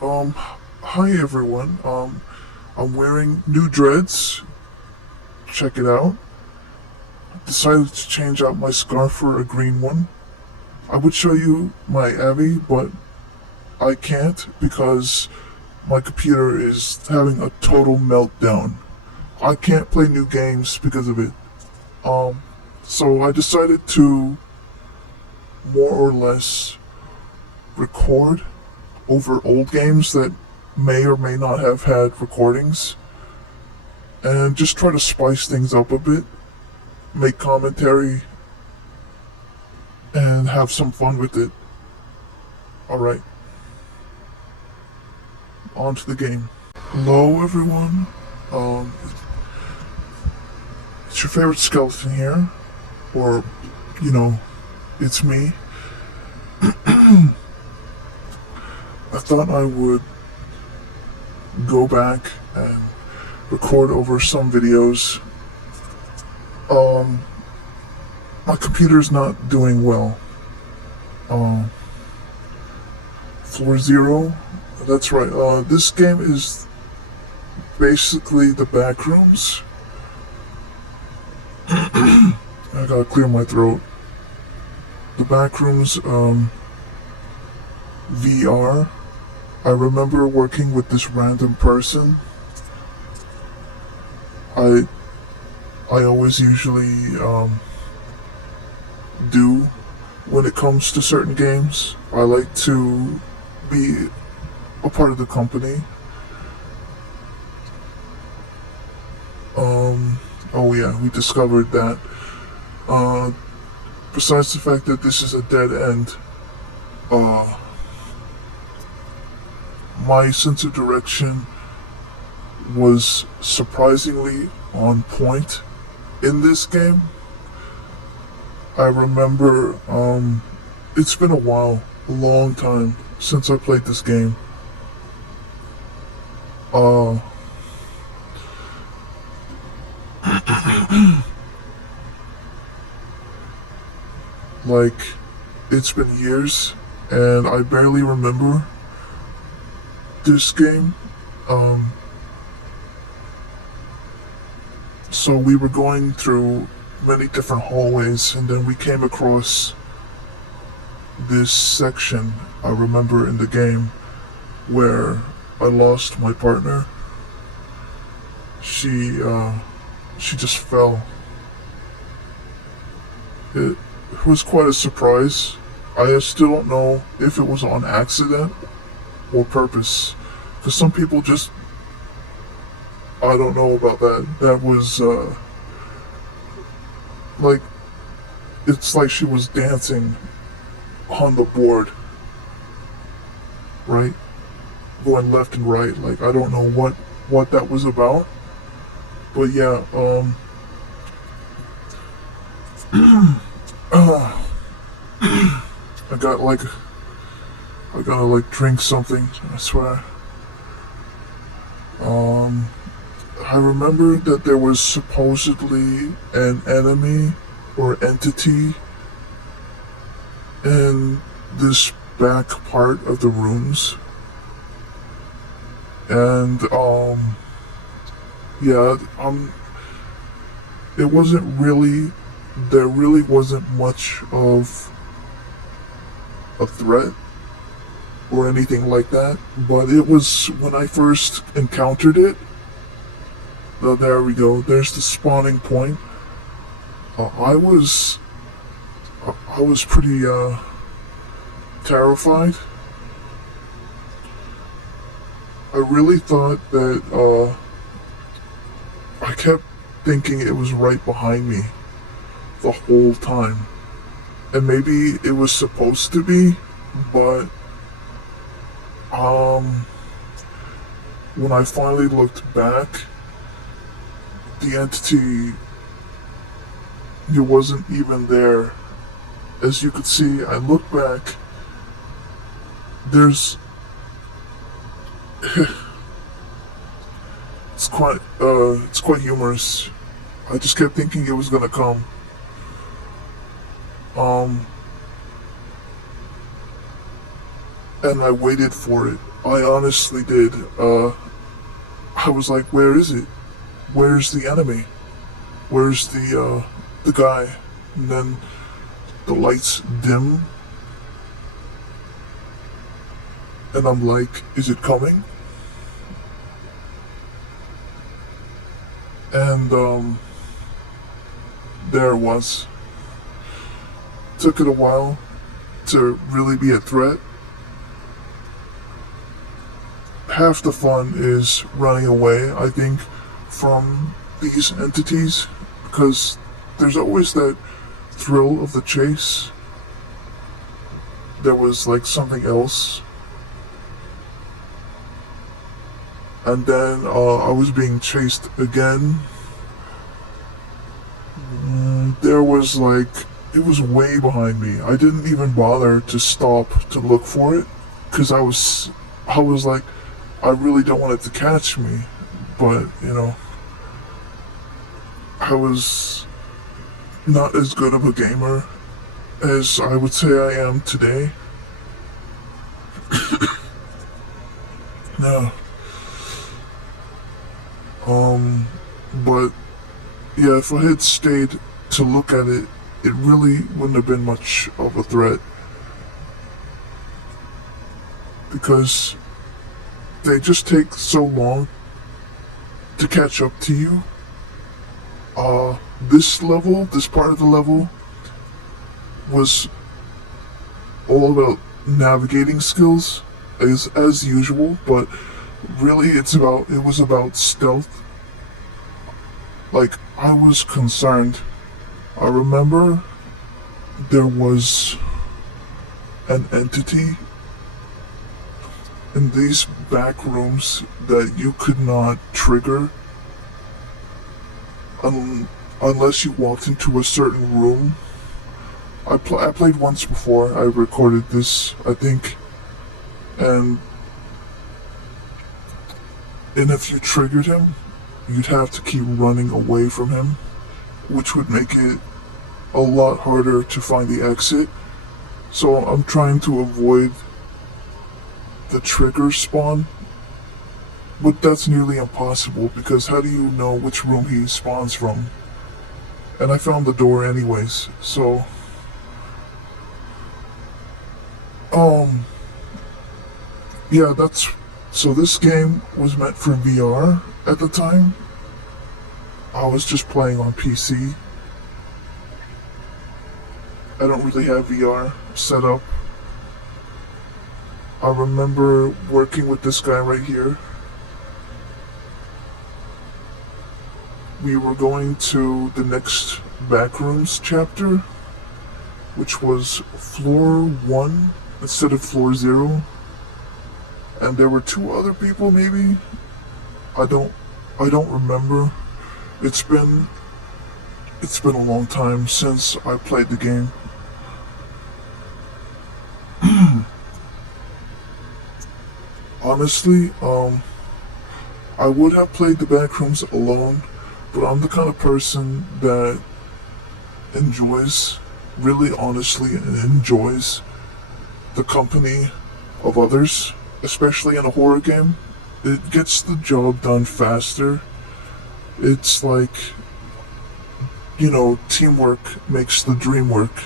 Hi everyone. I'm wearing new dreads. Check it out. Decided to change out my scarf for a green one. I would show you my Abby, but I can't because my computer is having a total meltdown. I can't play new games because of it. So I decided to more or less record over old games that may or may not have had recordings and just try to spice things up a bit, make commentary, and have some fun with it. Alright, on to the game. Hello, everyone. Um, it's your favorite skeleton here, or, it's me. I thought I would go back and record over some videos. My computer's not doing well. Floor Zero, that's right. This game is basically the Backrooms. I gotta clear my throat. The Backrooms, VR. I remember working with this random person. I always usually do when it comes to certain games. I like to be a part of the company. Oh yeah, we discovered that. Besides the fact that this is a dead end, my sense of direction was surprisingly on point in this game. I remember, it's been a while, a long time since I played this game. Like, it's been years, and I barely remember this game. So we were going through many different hallways, and then we came across this section, I remember in the game, where I lost my partner. She just fell. It was quite a surprise. I still don't know if it was on accident or purpose. Because some people just, I don't know about that. That was, like, it's like she was dancing on the board, right? Going left and right. Like, I don't know what that was about. But yeah, I gotta like drink something, I swear. I remember that there was supposedly an enemy or entity in this back part of the rooms. And, yeah, it wasn't really, there really wasn't much of a threat or anything like that, but it was when I first encountered it. There we go. There's the spawning point. I was pretty terrified. I really thought that I kept thinking it was right behind me the whole time, and maybe it was supposed to be, but when I finally looked back, the entity, it wasn't even there. As you could see, I looked back, there's it's quite humorous. I just kept thinking it was gonna come. And I waited for it. I honestly did. I was like, where is it? Where's the enemy? Where's the guy? And then the lights dim, and I'm like, is it coming? And there it was. Took it a while to really be a threat. Half the fun is running away, I think, from these entities, because there's always that thrill of the chase. There was like something else. And then I was being chased again. There was like, it was way behind me. I didn't even bother to stop to look for it, because I was like, I really don't want it to catch me. But, I was not as good of a gamer as I would say I am today. No. But yeah, if I had stayed to look at it, it really wouldn't have been much of a threat. Because they just take so long to catch up to you. This part of the level, was all about navigating skills, as usual, but really it was about stealth. Like, I was concerned. I remember there was an entity in these back rooms that you could not trigger unless you walked into a certain room. I played once before. I recorded this, I think, and if you triggered him, you'd have to keep running away from him, which would make it a lot harder to find the exit. So I'm trying to avoid the trigger spawn, but that's nearly impossible, because how do you know which room he spawns from? And I found the door anyways, so yeah, so this game was meant for VR at the time. I was just playing on PC. I don't really have VR set up. I remember working with this guy right here. We were going to the next Backrooms chapter, which was floor 1 instead of floor 0. And there were 2 other people, maybe? I don't remember. It's been a long time since I played the game. Honestly, I would have played the Backrooms alone, but I'm the kind of person that really honestly enjoys the company of others, especially in a horror game. It gets the job done faster. It's like, teamwork makes the dream work.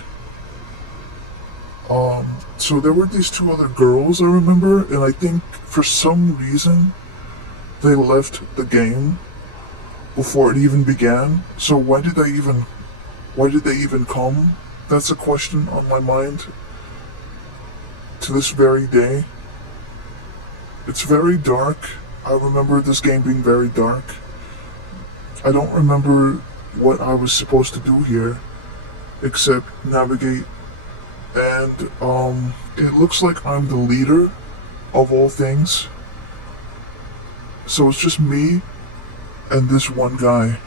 So there were these 2 other girls, I remember, and I think for some reason they left the game before it even began. So why did they even come? That's a question on my mind to this very day. It's very dark. I remember this game being very dark. I don't remember what I was supposed to do here, except navigate. And it looks like I'm the leader of all things. So it's just me and this one guy.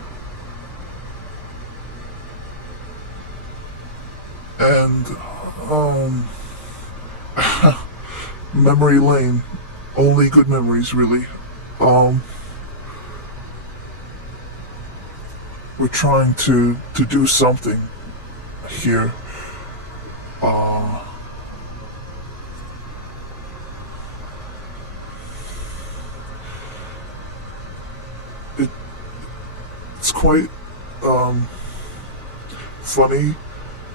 And memory lane. Only good memories, really. We're trying to do something here. quite funny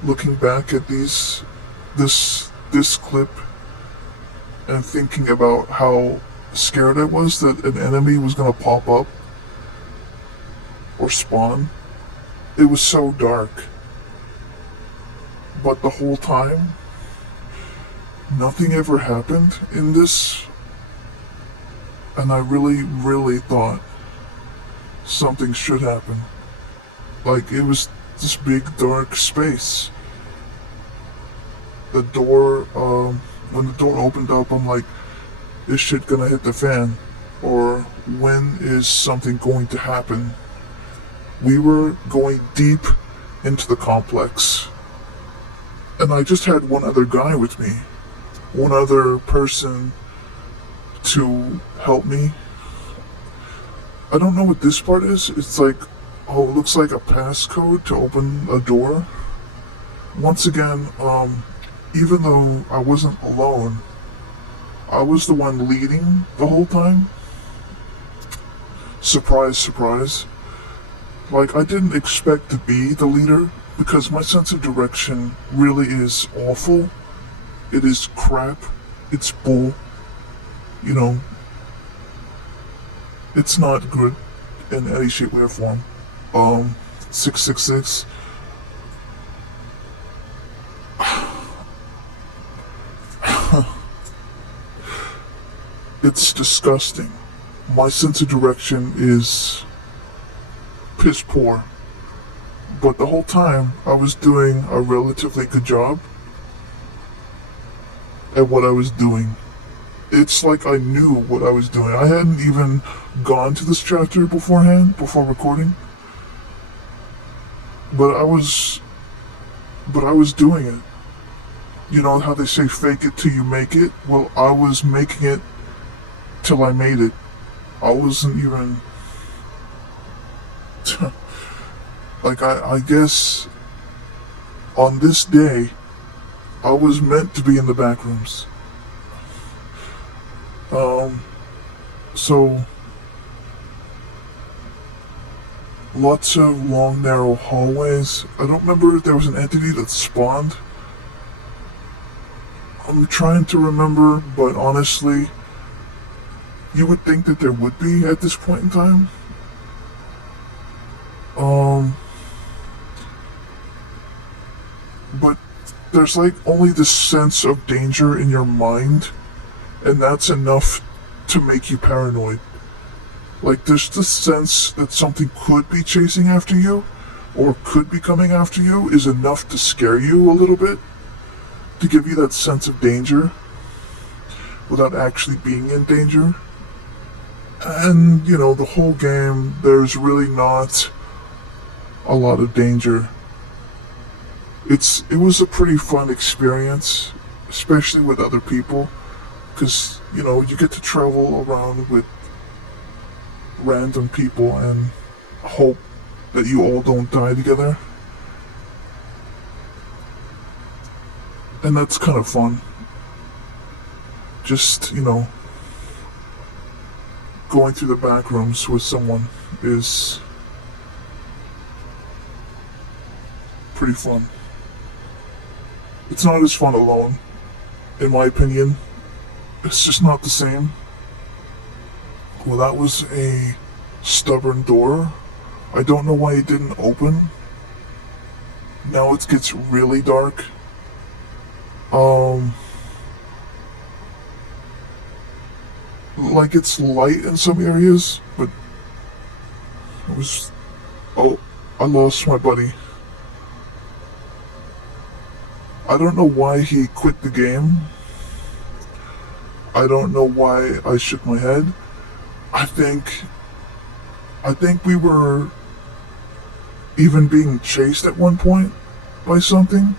looking back at this clip and thinking about how scared I was that an enemy was gonna pop up or spawn. It was so dark. But the whole time, nothing ever happened in this, and I really, really thought something should happen. Like, it was this big dark space. The door, when the door opened up, I'm like, is shit gonna hit the fan? Or when is something going to happen? We were going deep into the complex. And I just had one other guy with me. One other person to help me. I don't know what this part is. It's like, oh, it looks like a passcode to open a door. Once again, even though I wasn't alone, I was the one leading the whole time. Surprise, surprise. Like, I didn't expect to be the leader because my sense of direction really is awful. It is crap. It's bull. You know, it's not good in any shape, way, or form. 666. It's disgusting. My sense of direction is piss poor. But the whole time, I was doing a relatively good job at what I was doing. It's like I knew what I was doing. I hadn't even gone to this chapter beforehand, before recording. But I was doing it. You know how they say fake it till you make it? Well, I was making it till I made it. I wasn't even... like, I guess on this day, I was meant to be in the back rooms. So lots of long, narrow hallways. I don't remember if there was an entity that spawned. I'm trying to remember, but honestly, you would think that there would be at this point in time. But there's like only this sense of danger in your mind, and that's enough to make you paranoid. Like, there's this sense that something could be chasing after you, or could be coming after you, is enough to scare you a little bit, to give you that sense of danger, without actually being in danger. And, you know, the whole game, there's really not a lot of danger. It was a pretty fun experience, especially with other people, because, you know, you get to travel around with random people and hope that you all don't die together. And that's kind of fun. Just, you know, going through the back rooms with someone is pretty fun. It's not as fun alone, in my opinion. It's just not the same. Well, that was a stubborn door. I don't know why it didn't open. Now it gets really dark. Like, it's light in some areas, but it was... Oh, I lost my buddy. I don't know why he quit the game. I don't know why I shook my head. I think we were even being chased at one point by something,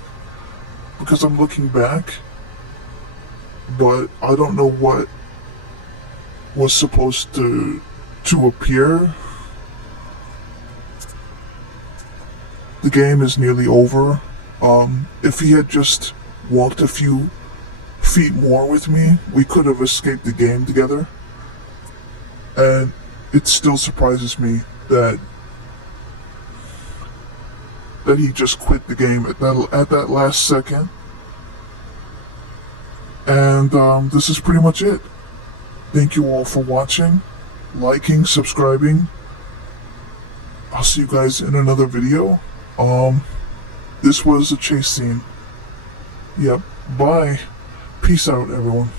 because I'm looking back, but I don't know what was supposed to appear. The game is nearly over. If he had just walked a few feet more with me, we could have escaped the game together. And it still surprises me that that he just quit the game at that last second. And this is pretty much it. Thank you all for watching, liking, subscribing. I'll see you guys in another video. This was a chase scene. Yep. Bye. Peace out, everyone.